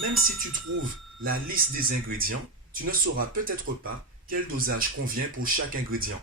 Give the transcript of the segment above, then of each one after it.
Même si tu trouves la liste des ingrédients, tu ne sauras peut-être pas quel dosage convient pour chaque ingrédient.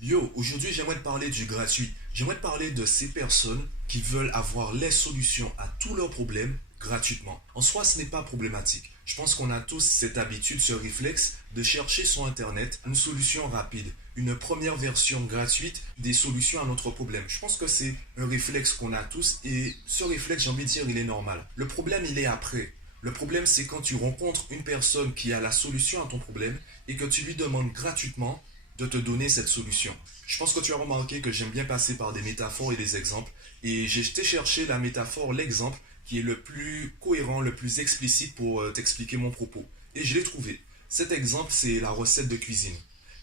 Yo, aujourd'hui j'aimerais te parler du gratuit. J'aimerais te parler de ces personnes qui veulent avoir les solutions à tous leurs problèmes gratuitement. En soi, ce n'est pas problématique. Je pense qu'on a tous cette habitude, ce réflexe de chercher sur Internet une solution rapide, une première version gratuite des solutions à notre problème. Je pense que c'est un réflexe qu'on a tous et ce réflexe, j'ai envie de dire, il est normal. Le problème, il est après. Le problème, c'est quand tu rencontres une personne qui a la solution à ton problème et que tu lui demandes gratuitement de te donner cette solution. Je pense que tu as remarqué que j'aime bien passer par des métaphores et des exemples. Et j'ai été chercher la métaphore, l'exemple qui est le plus cohérent, le plus explicite pour t'expliquer mon propos. Et je l'ai trouvé. Cet exemple, c'est la recette de cuisine.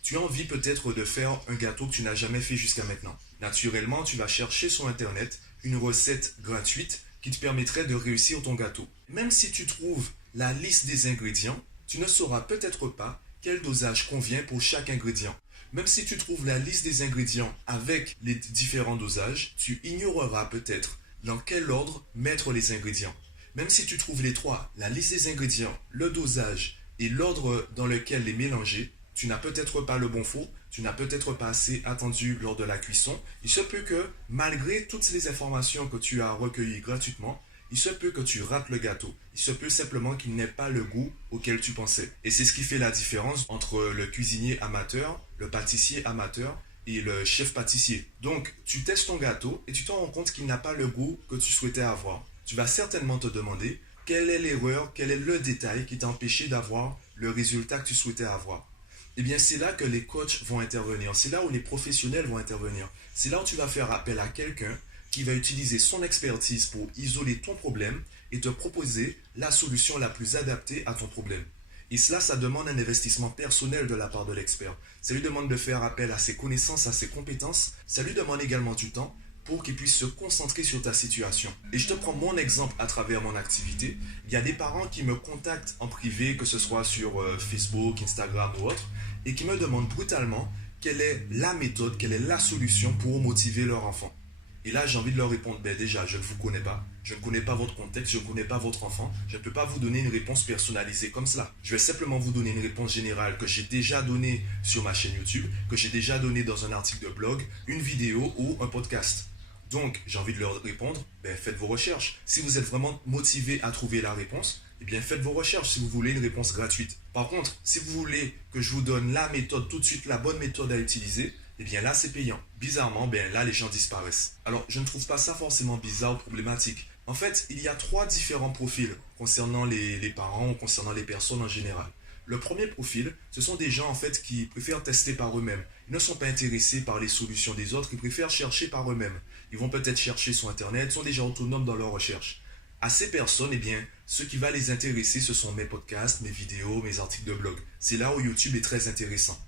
Tu as envie peut-être de faire un gâteau que tu n'as jamais fait jusqu'à maintenant. Naturellement, tu vas chercher sur Internet une recette gratuite qui te permettrait de réussir ton gâteau. Même si tu trouves la liste des ingrédients, tu ne sauras peut-être pas quel dosage convient pour chaque ingrédient. Même si tu trouves la liste des ingrédients avec les différents dosages, tu ignoreras peut-être dans quel ordre mettre les ingrédients. Même si tu trouves les trois, la liste des ingrédients, le dosage et l'ordre dans lequel les mélanger, tu n'as peut-être pas le bon four, tu n'as peut-être pas assez attendu lors de la cuisson. Il se peut que, malgré toutes les informations que tu as recueillies gratuitement, il se peut que tu rates le gâteau. Il se peut simplement qu'il n'ait pas le goût auquel tu pensais. Et c'est ce qui fait la différence entre le cuisinier amateur, le pâtissier amateur et le chef pâtissier. Donc, tu testes ton gâteau et tu te rends compte qu'il n'a pas le goût que tu souhaitais avoir. Tu vas certainement te demander quelle est l'erreur, quel est le détail qui t'a empêché d'avoir le résultat que tu souhaitais avoir. Eh bien, c'est là que les coachs vont intervenir. C'est là où les professionnels vont intervenir. C'est là où tu vas faire appel à quelqu'un qui va utiliser son expertise pour isoler ton problème et te proposer la solution la plus adaptée à ton problème. Et cela, ça demande un investissement personnel de la part de l'expert. Ça lui demande de faire appel à ses connaissances, à ses compétences. Ça lui demande également du temps pour qu'il puisse se concentrer sur ta situation. Et je te prends mon exemple à travers mon activité. Il y a des parents qui me contactent en privé, que ce soit sur Facebook, Instagram ou autre, et qui me demandent brutalement quelle est la méthode, quelle est la solution pour motiver leur enfant. Et là, j'ai envie de leur répondre, ben déjà, je ne vous connais pas, je ne connais pas votre contexte, je ne connais pas votre enfant, je ne peux pas vous donner une réponse personnalisée comme cela. Je vais simplement vous donner une réponse générale que j'ai déjà donnée sur ma chaîne YouTube, que j'ai déjà donnée dans un article de blog, une vidéo ou un podcast. Donc, j'ai envie de leur répondre, ben faites vos recherches. Si vous êtes vraiment motivé à trouver la réponse, eh bien faites vos recherches si vous voulez une réponse gratuite. Par contre, si vous voulez que je vous donne la méthode tout de suite, la bonne méthode à utiliser, eh bien là c'est payant. Bizarrement, ben là les gens disparaissent. Alors je ne trouve pas ça forcément bizarre ou problématique. En fait, il y a trois différents profils concernant les parents ou concernant les personnes en général. Le premier profil, ce sont des gens en fait qui préfèrent tester par eux-mêmes. Ils ne sont pas intéressés par les solutions des autres, ils préfèrent chercher par eux-mêmes. Ils vont peut-être chercher sur Internet, sont déjà autonomes dans leur recherche. À ces personnes, eh bien, ce qui va les intéresser, ce sont mes podcasts, mes vidéos, mes articles de blog. C'est là où YouTube est très intéressant.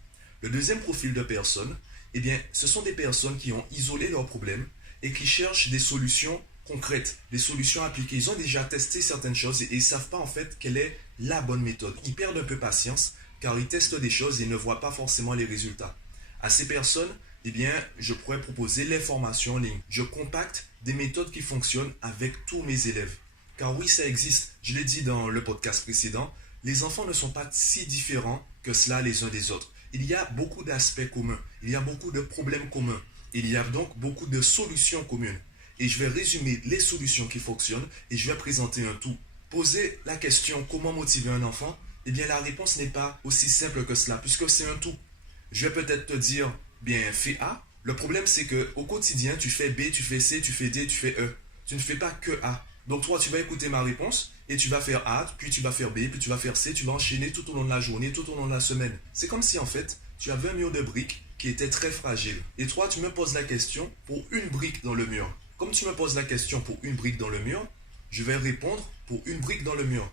Le deuxième profil de personnes, eh bien, ce sont des personnes qui ont isolé leurs problèmes et qui cherchent des solutions concrètes, des solutions appliquées. Ils ont déjà testé certaines choses et ils ne savent pas en fait quelle est la bonne méthode. Ils perdent un peu patience car ils testent des choses et ne voient pas forcément les résultats. À ces personnes, eh bien, je pourrais proposer les formations en ligne. Je compacte des méthodes qui fonctionnent avec tous mes élèves. Car oui, ça existe. Je l'ai dit dans le podcast précédent, les enfants ne sont pas si différents que cela les uns des autres. Il y a beaucoup d'aspects communs, il y a beaucoup de problèmes communs, il y a donc beaucoup de solutions communes. Et je vais résumer les solutions qui fonctionnent et je vais présenter un tout. Poser la question comment motiver un enfant, eh bien la réponse n'est pas aussi simple que cela puisque c'est un tout. Je vais peut-être te dire, bien fais A. Le problème c'est que au quotidien tu fais B, tu fais C, tu fais D, tu fais E. Tu ne fais pas que A. Donc toi tu vas écouter ma réponse et tu vas faire A, puis tu vas faire B, puis tu vas faire C, tu vas enchaîner tout au long de la journée, tout au long de la semaine. C'est comme si en fait tu avais un mur de briques qui était très fragile. Et toi tu me poses la question pour une brique dans le mur. Comme tu me poses la question pour une brique dans le mur, je vais répondre pour une brique dans le mur.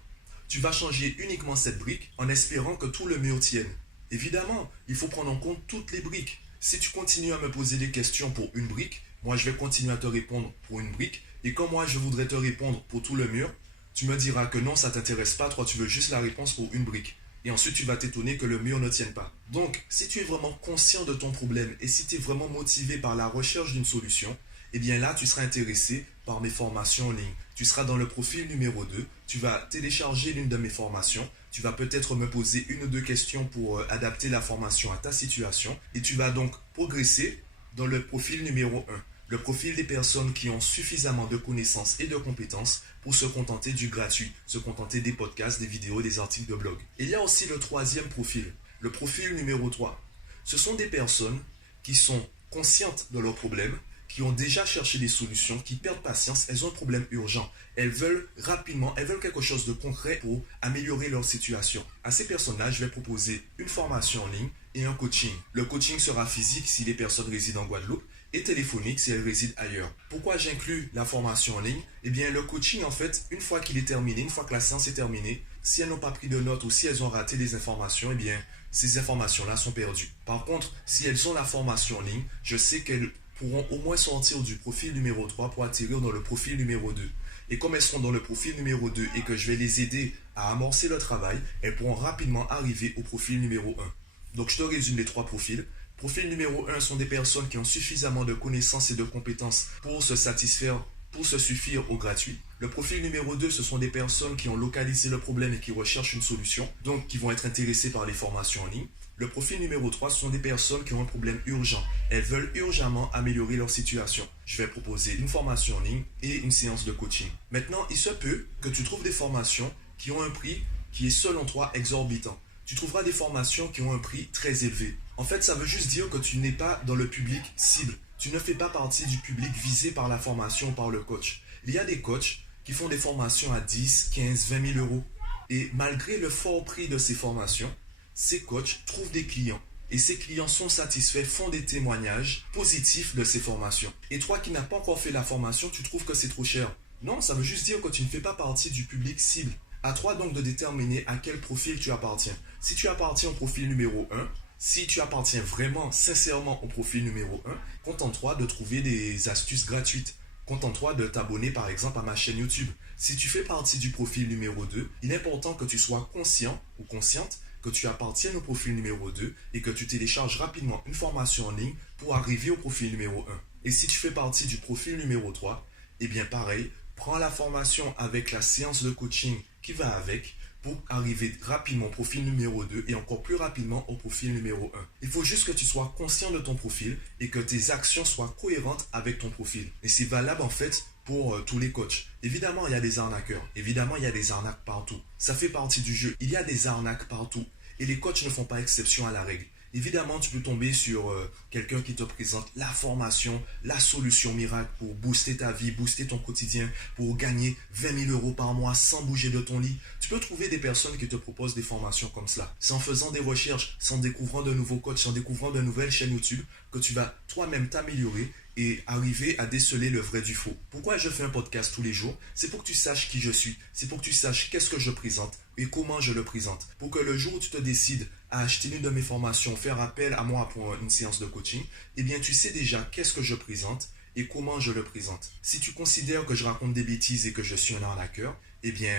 Tu vas changer uniquement cette brique en espérant que tout le mur tienne. Évidemment, il faut prendre en compte toutes les briques. Si tu continues à me poser des questions pour une brique, moi je vais continuer à te répondre pour une brique. Et quand moi je voudrais te répondre pour tout le mur, tu me diras que non, ça ne t'intéresse pas, toi tu veux juste la réponse pour une brique. Et ensuite, tu vas t'étonner que le mur ne tienne pas. Donc, si tu es vraiment conscient de ton problème et si tu es vraiment motivé par la recherche d'une solution, eh bien là, tu seras intéressé par mes formations en ligne. Tu seras dans le profil numéro 2, tu vas télécharger l'une de mes formations, tu vas peut-être me poser une ou deux questions pour adapter la formation à ta situation et tu vas donc progresser dans le profil numéro 1. Le profil des personnes qui ont suffisamment de connaissances et de compétences pour se contenter du gratuit, se contenter des podcasts, des vidéos, des articles de blog. Il y a aussi le troisième profil, le profil numéro 3. Ce sont des personnes qui sont conscientes de leurs problèmes, qui ont déjà cherché des solutions, qui perdent patience, elles ont un problème urgent. Elles veulent rapidement, elles veulent quelque chose de concret pour améliorer leur situation. À ces personnes-là, je vais proposer une formation en ligne et un coaching. Le coaching sera physique si les personnes résident en Guadeloupe et téléphonique si elles résident ailleurs. Pourquoi j'inclus la formation en ligne? Eh bien, le coaching, en fait, une fois qu'il est terminé, une fois que la séance est terminée, si elles n'ont pas pris de notes ou si elles ont raté des informations, eh bien, ces informations-là sont perdues. Par contre, si elles ont la formation en ligne, je sais qu'elles pourront au moins sortir du profil numéro 3 pour atterrir dans le profil numéro 2. Et comme elles seront dans le profil numéro 2 et que je vais les aider à amorcer le travail, elles pourront rapidement arriver au profil numéro 1. Donc je te résume les trois profils. Profil numéro 1 sont des personnes qui ont suffisamment de connaissances et de compétences pour se satisfaire, pour se suffire au gratuit. Le profil numéro 2, ce sont des personnes qui ont localisé le problème et qui recherchent une solution, donc qui vont être intéressées par les formations en ligne. Le profil numéro 3 sont des personnes qui ont un problème urgent. Elles veulent urgemment améliorer leur situation. Je vais proposer une formation en ligne et une séance de coaching. Maintenant, il se peut que tu trouves des formations qui ont un prix qui est selon toi exorbitant. Tu trouveras des formations qui ont un prix très élevé. En fait, ça veut juste dire que tu n'es pas dans le public cible. Tu ne fais pas partie du public visé par la formation ou par le coach. Il y a des coachs qui font des formations à 10, 15, 20 000 euros. Et malgré le fort prix de ces formations, ces coachs trouvent des clients. Et ces clients sont satisfaits, font des témoignages positifs de ces formations. Et toi qui n'as pas encore fait la formation, tu trouves que c'est trop cher. Non, ça veut juste dire que tu ne fais pas partie du public cible. À toi donc de déterminer à quel profil tu appartiens. Si tu appartiens au profil numéro 1, si tu appartiens vraiment, sincèrement au profil numéro 1, contente-toi de trouver des astuces gratuites. Contente-toi de t'abonner par exemple à ma chaîne YouTube. Si tu fais partie du profil numéro 2, il est important que tu sois conscient ou consciente que tu appartiennes au profil numéro 2 et que tu télécharges rapidement une formation en ligne pour arriver au profil numéro 1. Et si tu fais partie du profil numéro 3, eh bien pareil, prends la formation avec la séance de coaching qui va avec pour arriver rapidement au profil numéro 2 et encore plus rapidement au profil numéro 1. Il faut juste que tu sois conscient de ton profil et que tes actions soient cohérentes avec ton profil. Et c'est valable en fait pour tous les coachs. Évidemment, il y a des arnaqueurs. Évidemment, il y a des arnaques partout. Ça fait partie du jeu. Il y a des arnaques partout. Et les coachs ne font pas exception à la règle. Évidemment, tu peux tomber sur quelqu'un qui te présente la formation, la solution miracle pour booster ta vie, booster ton quotidien, pour gagner 20 000 euros par mois sans bouger de ton lit. Tu peux trouver des personnes qui te proposent des formations comme cela. C'est en faisant des recherches, c'est en découvrant de nouveaux coachs, c'est en découvrant de nouvelles chaînes YouTube que tu vas toi-même t'améliorer et arriver à déceler le vrai du faux. Pourquoi je fais un podcast tous les jours? C'est pour que tu saches qui je suis, c'est pour que tu saches qu'est-ce que je présente et comment je le présente. Pour que le jour où tu te décides à acheter une de mes formations, faire appel à moi pour une séance de coaching, eh bien tu sais déjà qu'est-ce que je présente et comment je le présente. Si tu considères que je raconte des bêtises et que je suis un arnaqueur, eh bien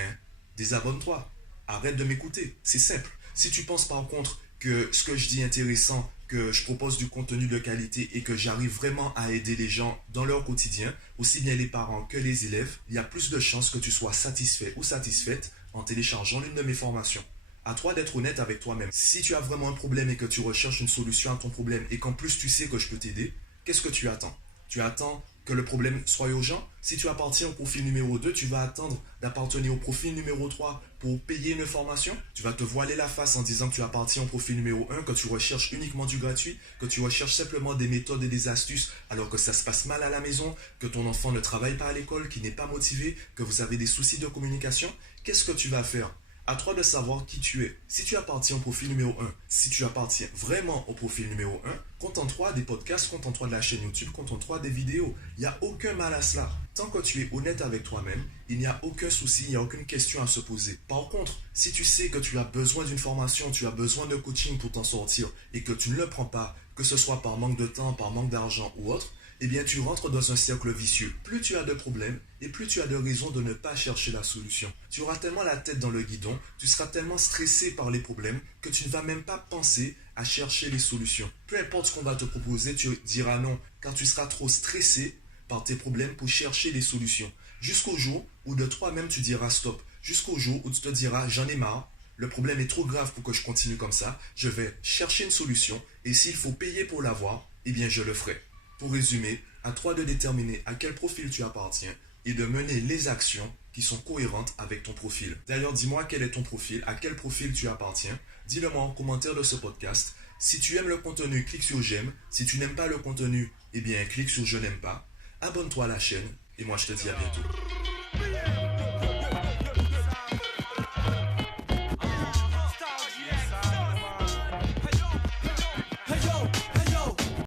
désabonne-toi, arrête de m'écouter, c'est simple. Si tu penses par contre que ce que je dis est intéressant, que je propose du contenu de qualité et que j'arrive vraiment à aider les gens dans leur quotidien, aussi bien les parents que les élèves, il y a plus de chances que tu sois satisfait ou satisfaite en téléchargeant l'une de mes formations. À toi d'être honnête avec toi-même. Si tu as vraiment un problème et que tu recherches une solution à ton problème et qu'en plus tu sais que je peux t'aider, qu'est-ce que tu attends? Tu attends que le problème soit urgent? Si tu appartiens au profil numéro 2, tu vas attendre d'appartenir au profil numéro 3 pour payer une formation? Tu vas te voiler la face en disant que tu appartiens au profil numéro 1, que tu recherches uniquement du gratuit, que tu recherches simplement des méthodes et des astuces alors que ça se passe mal à la maison, que ton enfant ne travaille pas à l'école, qu'il n'est pas motivé, que vous avez des soucis de communication. Qu'est-ce que tu vas faire? À toi de savoir qui tu es. Si tu appartiens au profil numéro 1, si tu appartiens vraiment au profil numéro 1, contente-toi des podcasts, contente-toi de la chaîne YouTube, contente-toi des vidéos. Il n'y a aucun mal à cela. Tant que tu es honnête avec toi-même, il n'y a aucun souci, il n'y a aucune question à se poser. Par contre, si tu sais que tu as besoin d'une formation, tu as besoin de coaching pour t'en sortir et que tu ne le prends pas, que ce soit par manque de temps, par manque d'argent ou autre, eh bien tu rentres dans un cercle vicieux. Plus tu as de problèmes et plus tu as de raisons de ne pas chercher la solution. Tu auras tellement la tête dans le guidon, tu seras tellement stressé par les problèmes que tu ne vas même pas penser à chercher les solutions. Peu importe ce qu'on va te proposer, tu diras non, car tu seras trop stressé par tes problèmes pour chercher les solutions. Jusqu'au jour où de toi-même tu diras stop. Jusqu'au jour où tu te diras j'en ai marre, le problème est trop grave pour que je continue comme ça, je vais chercher une solution et s'il faut payer pour l'avoir, eh bien je le ferai. Pour résumer, à toi de déterminer à quel profil tu appartiens et de mener les actions qui sont cohérentes avec ton profil. D'ailleurs, dis-moi quel est ton profil, à quel profil tu appartiens. Dis-le moi en commentaire de ce podcast. Si tu aimes le contenu, clique sur j'aime. Si tu n'aimes pas le contenu, eh bien clique sur je n'aime pas. Abonne-toi à la chaîne et moi je te dis à bientôt.